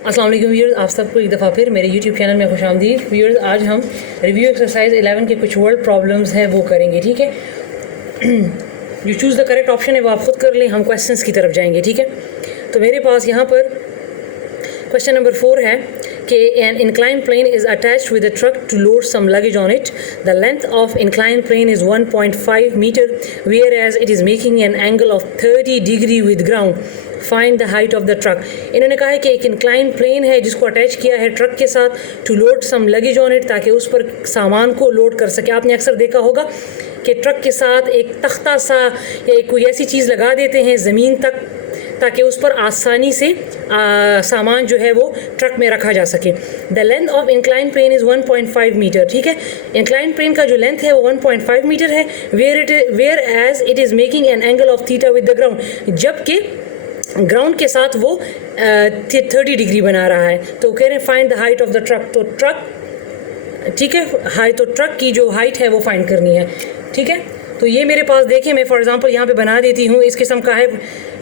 अस्सलाम वालेकुम व्यूअर्स, आप सबको एक दफ़ा फिर मेरे YouTube चैनल में खुशामदीद। व्यूअर्स, आज हम रिव्यू एक्सरसाइज 11 के कुछ वर्ड प्रॉब्लम्स हैं वो करेंगे, ठीक है। जो चूज़ द करेक्ट ऑप्शन है वो आप खुद कर लें, हम क्वेश्चंस की तरफ जाएंगे, ठीक है। तो मेरे पास यहाँ पर क्वेश्चन नंबर 4 है कि an inclined plane is attached with a truck to load some luggage on it. The length of inclined plane is 1.5 meter, whereas it is making an angle of 30 degree with ground. Find the height of the truck. इन्होंने कहा है कि एक inclined plane है जिसको attach किया है truck के साथ to load some luggage on it, ताकि उस पर सामान को लोड कर सके। आपने अक्सर देखा होगा कि ट्रक के साथ एक तख्ता सा या कोई ऐसी चीज़ लगा देते हैं ज़मीन तक, ताकि उस पर आसानी से सामान जो है वो ट्रक में रखा जा सके। The length of incline plane is 1.5 metre, ठीक है। इंक्लाइन प्लेन का जो लेंथ है वो 1.5 मीटर है, whereas it is making an angle of theta with the ground, जबकि ग्राउंड के साथ वो 30 डिग्री बना रहा है। तो कह रहे हैं find the height of the truck. तो ट्रक, ठीक है, हाइट, तो ट्रक की जो हाइट है वो फाइंड करनी है, ठीक है। तो ये मेरे पास देखें, मैं फॉर एग्जांपल यहाँ पे बना देती हूँ, इस किस्म का है।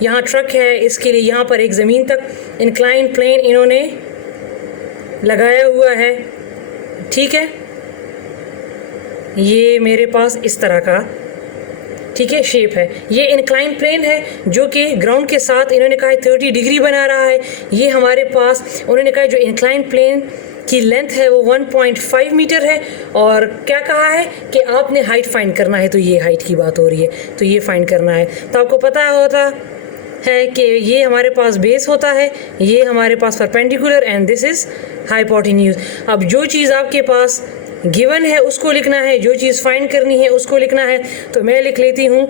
यहाँ ट्रक है, इसके लिए यहाँ पर एक ज़मीन तक इंक्लाइन प्लेन इन्होंने लगाया हुआ है, ठीक है। ये मेरे पास इस तरह का, ठीक है, शेप है। ये इंक्लाइन प्लेन है जो कि ग्राउंड के साथ इन्होंने कहा है 30 डिग्री बना रहा है। ये हमारे पास उन्होंने कहा जो इंक्लाइन प्लेन की लेंथ है वो 1.5 मीटर है, और क्या कहा है कि आपने हाइट फाइंड करना है। तो ये हाइट की बात हो रही है, तो ये फाइंड करना है। तो आपको पता होता है कि ये हमारे पास बेस होता है, ये हमारे पास perpendicular, and this is hypotenuse. अब जो चीज़ आपके पास गिवन है उसको लिखना है, जो चीज़ फाइंड करनी है उसको लिखना है। तो मैं लिख लेती हूँ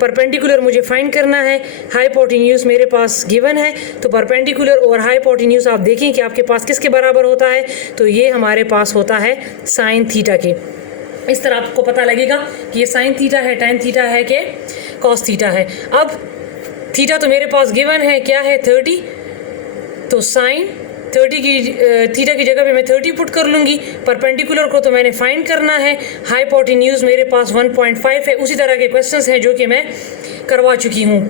परपेंडिकुलर मुझे फाइंड करना है, हाइपोटेन्यूज मेरे पास गिवन है। तो परपेंडिकुलर और हाइपोटेन्यूज आप देखें कि आपके पास किसके बराबर होता है। तो ये हमारे पास होता है साइन थीटा के। इस तरह आपको पता लगेगा कि ये साइन थीटा है, टैन थीटा है कि कॉस थीटा है। अब थीटा तो मेरे पास गिवन है, क्या है 30, तो साइन 30 की थीटा की जगह पे मैं 30 पुट कर लूँगी। परपेंडिकुलर को तो मैंने फाइंड करना है, हाइपोटेन्यूज मेरे पास 1.5 है। उसी तरह के क्वेश्चंस हैं जो कि मैं करवा चुकी हूँ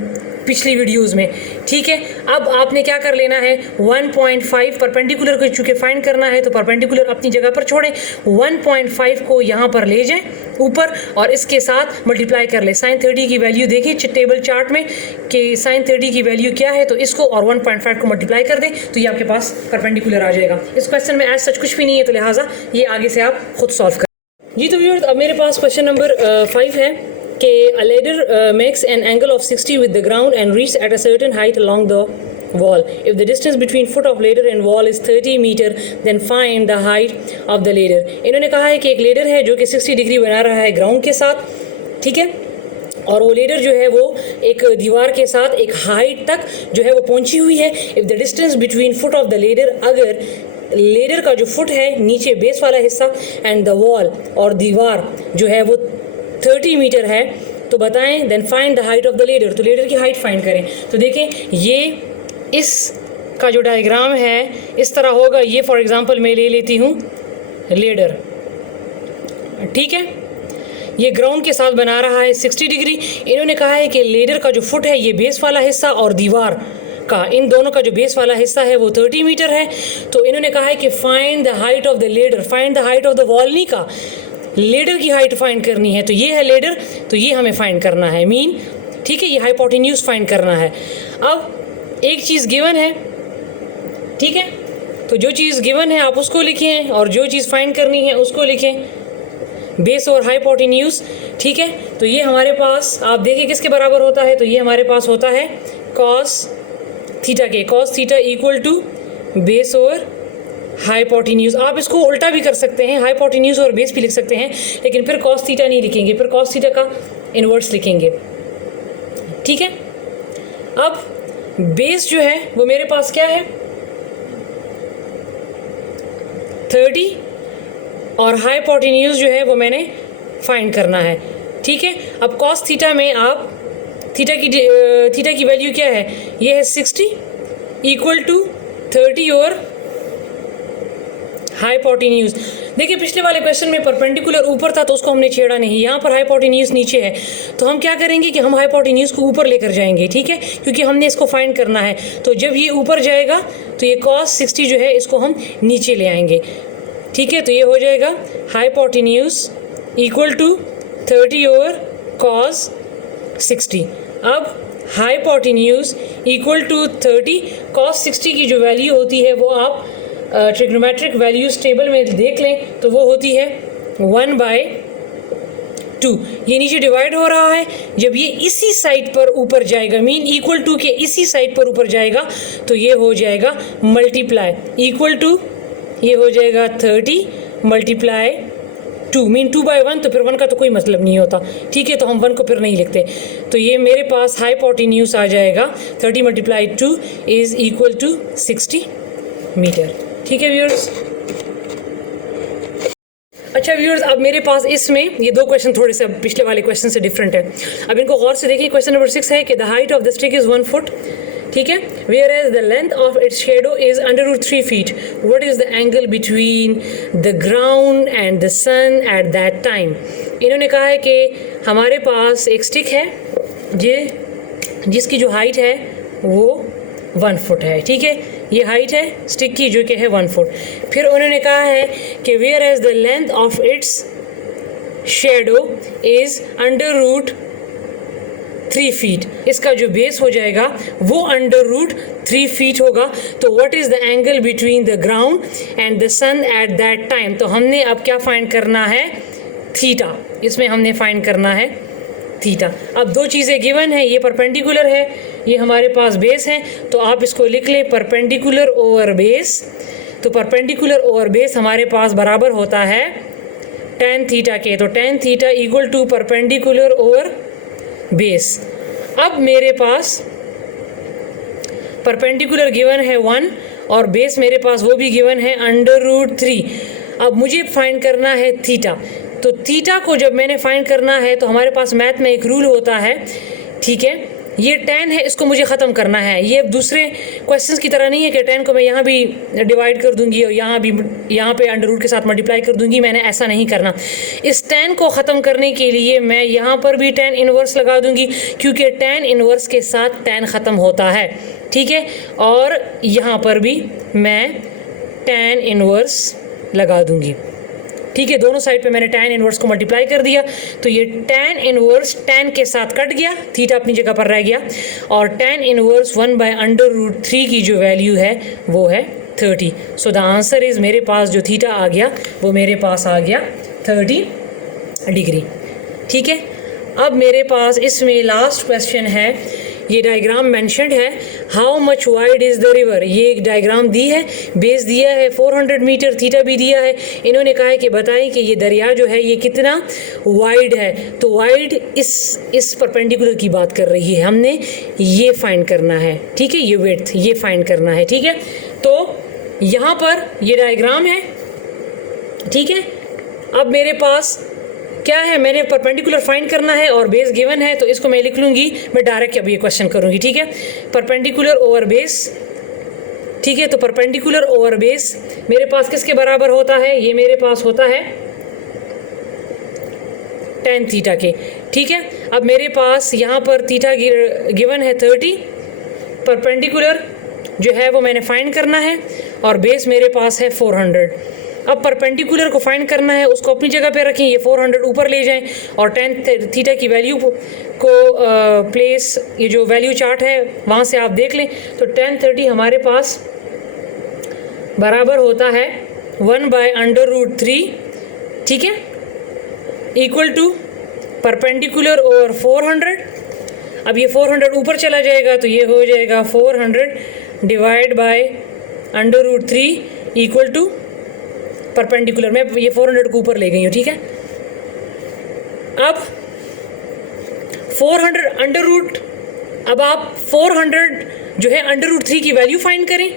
पिछली वीडियोस में, ठीक है। अब आपने क्या कर लेना है, 1.5 परपेंडिकुलर को चूँकि फाइंड करना है तो परपेंडिकुलर अपनी जगह पर छोड़ें, 1.5 को यहाँ पर ले जाएं ऊपर और इसके साथ मल्टीप्लाई कर ले। साइन 30 की वैल्यू देखिए टेबल चार्ट में कि साइन 30 की वैल्यू क्या है, तो इसको और 1.5 को मल्टीप्लाई कर दें तो ये आपके पास परपेंडिकुलर आ जाएगा। इस क्वेश्चन में एज सच कुछ भी नहीं है, तो लिहाजा ये आगे से आप खुद सॉल्व करें। जी तो व्यूअर्स, अब मेरे पास क्वेश्चन नंबर 5 है कि a ladder makes an angle of 60 with the ground and reaches at a certain height along the wall. If the distance between foot of ladder and wall is 30 meter, then find the height of the ladder. इन्होंने कहा है कि एक ladder है जो कि 60 degree बना रहा है ग्राउंड के साथ, ठीक है, और वो लेडर जो है वो एक दीवार के साथ एक हाइट तक जो है वो पहुंची हुई है। If the distance between foot of the ladder, अगर लेडर का जो फुट है नीचे बेस वाला हिस्सा एंड द वॉल और दीवार जो है वो 30 मीटर है, तो बताएं then find the height of the ladder. तो लेडर की हाइट फाइंड करें। तो देखें ये इस का जो डायग्राम है इस तरह होगा। ये फॉर एग्जांपल मैं ले लेती हूँ लेडर, ठीक है, ये ग्राउंड के साथ बना रहा है 60 डिग्री। इन्होंने कहा है कि लेडर का जो फुट है ये बेस वाला हिस्सा और दीवार का, इन दोनों का जो बेस वाला हिस्सा है वो 30 मीटर है। तो इन्होंने कहा है कि find the height of the ladder, find the height of the wall नहीं का, लेडर की हाइट फाइंड करनी है। तो ये है लेडर, तो ये हमें फाइंड करना है मीन, ठीक है, ये हाइपोटेन्यूज फाइंड करना है। अब एक चीज़ गिवन है, ठीक है, तो जो चीज़ गिवन है आप उसको लिखें और जो चीज़ फाइंड करनी है उसको लिखें, बेस और हाइपोटेन्यूज, ठीक है। तो ये हमारे पास आप देखिए किसके बराबर होता है, तो ये हमारे पास होता है कॉस थीटा के। Cos theta equal to base और हाइपोटेन्यूज। आप इसको उल्टा भी कर सकते हैं, हाइपोटेन्यूज और बेस भी लिख सकते हैं, लेकिन फिर कॉस थीटा नहीं लिखेंगे, फिर कॉस थीटा का इन्वर्स लिखेंगे, ठीक है। अब बेस जो है वो मेरे पास क्या है 30, और हाइपोटेन्यूज जो है वो मैंने फाइंड करना है, ठीक है। अब कॉस थीटा में आप थीटा की वैल्यू क्या है, ये है 60 इक्वल टू 30 और हाइपोटेन्यूज। देखिए पिछले वाले क्वेश्चन में परपेंडिकुलर ऊपर था तो उसको हमने छेड़ा नहीं, यहाँ पर हाइपोटेन्यूज नीचे है तो हम क्या करेंगे कि हम हाइपोटेन्यूज को ऊपर लेकर जाएंगे, ठीक है, क्योंकि हमने इसको फाइंड करना है। तो जब ये ऊपर जाएगा तो ये cos 60 जो है इसको हम नीचे ले आएंगे, ठीक है। तो ये हो जाएगा hypotenuse equal to 30 over cos 60। अब हाइपोटेन्यूज इक्वल टू 30 cos 60 की जो वैल्यू होती है वो आप ट्रिग्नोमेट्रिक वैल्यूज टेबल में देख लें तो वो होती है 1/2। ये नीचे डिवाइड हो रहा है, जब ये इसी साइड पर ऊपर जाएगा मीन इक्वल टू के इसी साइड पर ऊपर जाएगा तो ये हो जाएगा मल्टीप्लाई इक्वल टू, ये हो जाएगा 30 मल्टीप्लाई 2 मीन 2/1, तो फिर 1 का तो कोई मतलब नहीं होता, ठीक है, तो हम 1 को फिर नहीं लिखते। तो ये मेरे पास हाइपोटेन्यूज आ जाएगा 30 multiply 2 is equal to 60 metre, ठीक है व्यूअर्स। अच्छा व्यूअर्स, अब मेरे पास इसमें ये दो क्वेश्चन थोड़े से पिछले वाले क्वेश्चन से डिफरेंट है। अब इनको गौर से देखिए। क्वेश्चन नंबर 6 है कि the height of the stick is 1 foot, ठीक है, whereas the length of its shadow is √3 feet, what is the angle between the ground and the sun at that time. इन्होंने कहा है कि हमारे पास एक स्टिक है जिसकी जो हाइट है वो 1 फुट है, ठीक है, ये हाइट है स्टिक की जो कि है 1 फुट। फिर उन्होंने कहा है कि whereas the length of its shadow is √3 feet, इसका जो बेस हो जाएगा वो √3 feet होगा। तो what is the angle between the ground and the sun at that time. तो हमने अब क्या फाइंड करना है, थीटा, इसमें हमने फाइंड करना है थीटा। अब दो चीज़ें गिवन है, ये परपेंडिकुलर है, ये हमारे पास बेस है, तो आप इसको लिख लें परपेंडिकुलर ओवर बेस। तो परपेंडिकुलर ओवर बेस हमारे पास बराबर होता है tan थीटा के, तो tan theta equal to perpendicular over base. अब मेरे पास परपेंडिकुलर गिवन है 1 और बेस मेरे पास वो भी गिवन है √3। अब मुझे फाइंड करना है थीटा। तो थीटा को जब मैंने फाइंड करना है तो हमारे पास मैथ में एक रूल होता है, ठीक है, ये tan है इसको मुझे ख़त्म करना है। ये दूसरे क्वेश्चंस की तरह नहीं है कि tan को मैं यहाँ भी डिवाइड कर दूंगी और यहाँ पे √ के साथ मल्टीप्लाई कर दूंगी, मैंने ऐसा नहीं करना। इस tan को ख़त्म करने के लिए मैं यहाँ पर भी tan इनवर्स लगा दूंगी क्योंकि tan इनवर्स के साथ tan ख़त्म होता है, ठीक है, और यहाँ पर भी मैं tan इनवर्स लगा दूंगी, ठीक है। दोनों साइड पे मैंने tan इनवर्स को मल्टीप्लाई कर दिया तो ये tan इनवर्स tan के साथ कट गया, थीटा अपनी जगह पर रह गया, और tan इनवर्स 1/√3 की जो वैल्यू है वो है 30। सो द आंसर इज़, मेरे पास जो थीटा आ गया वो मेरे पास आ गया 30 डिग्री, ठीक है। अब मेरे पास इसमें लास्ट क्वेश्चन है, ये डायग्राम मेंशन्ड है, how much wide is the river. ये एक डायग्राम दी है, बेस दिया है 400 मीटर, थीटा भी दिया है। इन्होंने कहा है कि बताएं कि ये दरिया जो है ये कितना वाइड है। तो वाइड इस परपेंडिकुलर की बात कर रही है, हमने ये फाइंड करना है, ठीक है, ये विड्थ ये फाइंड करना है, ठीक है। तो यहाँ पर ये डायग्राम है, ठीक है। अब मेरे पास क्या है, मैंने परपेंडिकुलर फाइंड करना है और बेस गिवन है, तो इसको मैं लिख लूँगी, मैं डायरेक्ट अब ये क्वेश्चन करूँगी, ठीक है। परपेंडिकुलर ओवर बेस, ठीक है, तो परपेंडिकुलर ओवर बेस मेरे पास किसके बराबर होता है, ये मेरे पास होता है tan थीटा के, ठीक है। अब मेरे पास यहाँ पर थीटा गिवन है 30, परपेंडिकुलर जो है वो मैंने फाइंड करना है और बेस मेरे पास है 400। अब परपेंडिकुलर को फाइंड करना है, उसको अपनी जगह पे रखें, ये 400 ऊपर ले जाएं और tan थीटा की वैल्यू को प्लेस, ये जो वैल्यू चार्ट है वहाँ से आप देख लें, तो tan 30 हमारे पास बराबर होता है 1/√3, ठीक है, इक्वल टू परपेंडिकुलर ओवर 400। अब ये 400 ऊपर चला जाएगा तो ये हो जाएगा 400 divide by √3 equal to perpendicular, मैं ये 400 को ऊपर ले गई हूँ, ठीक है। अब 400 अब आप 400 जो है √3 की वैल्यू फाइंड करें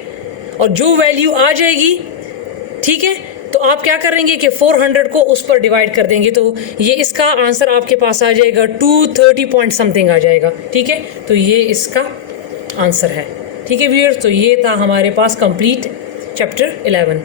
और जो वैल्यू आ जाएगी, ठीक है, तो आप क्या करेंगे कि 400 को उस पर डिवाइड कर देंगे, तो ये इसका आंसर आपके पास आ जाएगा 230 पॉइंट समथिंग आ जाएगा, ठीक है। तो ये इसका आंसर है, ठीक है व्यूअर्स। तो ये था हमारे पास कंप्लीट चैप्टर 11।